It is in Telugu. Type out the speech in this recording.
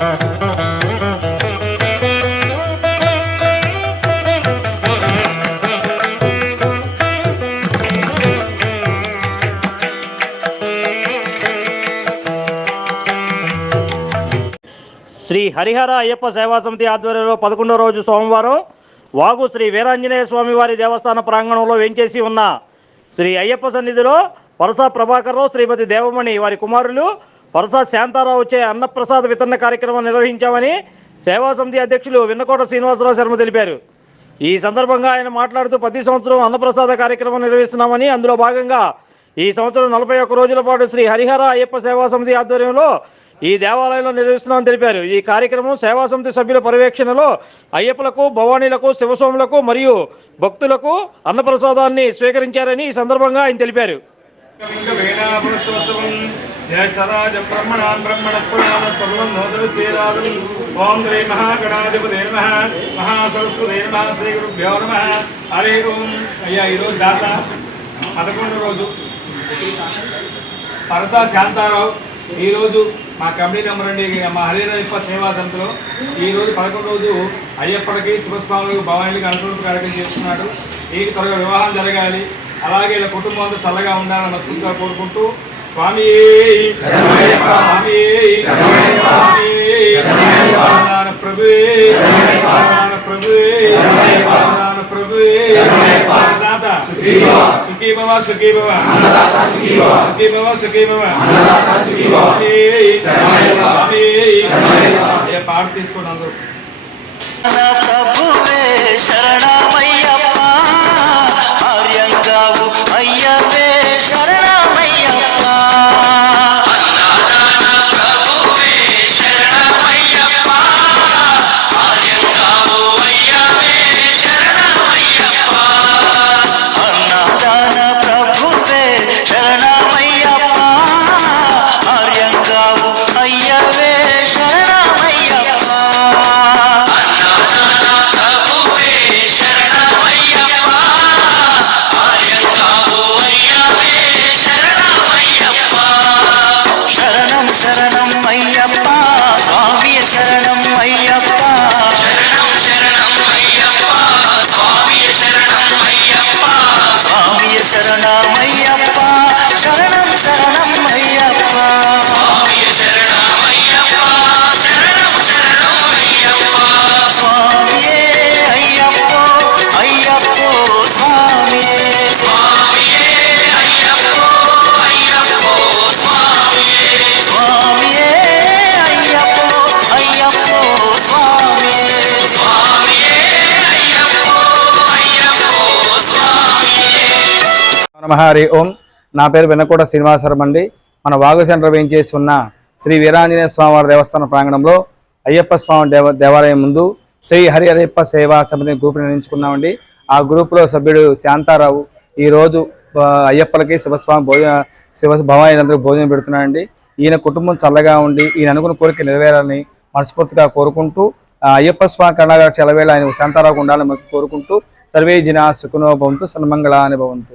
శ్రీ హరిహర అయ్యప్ప సేవా సమితి ఆధ్వర్యంలో పదకొండో రోజు సోమవారం వాగు శ్రీ వీరాంజనేయ స్వామివారి దేవస్థాన ప్రాంగణంలో వేంచేసి ఉన్న శ్రీ అయ్యప్ప సన్నిధిలో పరసా ప్రభాకర్రావు శ్రీమతి దేవమణి వారి కుమారులు వరస శాంతారావు వచ్చే అన్నప్రసాద వితరణ కార్యక్రమం నిర్వహించామని సేవా సమితి అధ్యక్షులు విన్నకోట శ్రీనివాసరావు శర్మ తెలిపారు. ఈ సందర్భంగా ఆయన మాట్లాడుతూ ప్రతి సంవత్సరం అన్నప్రసాద కార్యక్రమం నిర్వహిస్తున్నామని అందులో భాగంగా ఈ సంవత్సరం నలభై ఒక్క రోజుల పాటు శ్రీ హరిహర అయ్యప్ప సేవా సమితి ఆధ్వర్యంలో ఈ దేవాలయంలో నిర్వహిస్తున్నామని తెలిపారు. ఈ కార్యక్రమం సేవా సమితి సభ్యుల పర్యవేక్షణలో అయ్యప్పలకు భవానీలకు శివస్వాములకు మరియు భక్తులకు అన్నప్రసాదాన్ని స్వీకరించారని ఈ సందర్భంగా ఆయన తెలిపారు. జ్యేష్ఠరాజ బ్రహ్మణాన్ బ్రహ్మణస్పదాన సర్వం నోదరసేరాదు ఓం శ్రీ మహాగణాధిపతే నమ మహాసరస్వతే నమ శ్రీ గురుభ్యో నమ హరే ఓం. అయ్యా ఈరోజు దాత పదకొండు రోజు. పరసా శాంతారావు ఈరోజు మా కమిటీ నెంబర్ అండి మా హరిరయ్యప్ప సేవా సంతలో. ఈరోజు పదకొండు రోజు అయ్యప్పటికి శివస్వాములకు భవానికి అనుసరణ కార్యక్రమం చేస్తున్నాడు. ఈ త్వరగా వివాహం జరగాలి. అలాగే ఇలా కుటుంబం అంతా చల్లగా ఉండాలని కోరుకుంటూ స్వామి స్వామి స్వామి ప్రభువే ప్రభువే ప్రభువే దాత సుఖీ భవ సుఖీ భవ సుఖీ భవ సుఖీ భవ స్వామి స్వామి పాట తీసుకోండి అందరూ. ప్రభువే శరణమయ్యప్ప నమ హరి ఓం. నా పేరు వెనకోట శ్రీనివాసరం అండి మన వాగు సెంటర్ వేయించేసి ఉన్న శ్రీ వీరాంజనేయ స్వామివారి దేవస్థాన ప్రాంగణంలో అయ్యప్ప స్వామి దేవ దేవాలయం ముందు శ్రీ హరి అయ్యప్ప సేవా సమితిని గ్రూప్ నిర్ణయించుకున్నామండి. ఆ గ్రూపులో సభ్యుడు శాంతారావు. ఈ రోజు అయ్యప్పలకి శివస్వామి భోజన శివ భవానందరూ భోజనం పెడుతున్నాడండి ఈయన కుటుంబం చల్లగా ఉండి ఈయన అనుకున్న కోరిక నెరవేరాలని మనస్ఫూర్తిగా కోరుకుంటూ ఆ, అయ్యప్ప స్వామి కర్ణాగారు చలవేళ ఆయన శాంతారావు ఉండాలని మనకు కోరుకుంటూ సర్వే జిన సుఖనో భవంతు సన్మంగళాని భవంతు.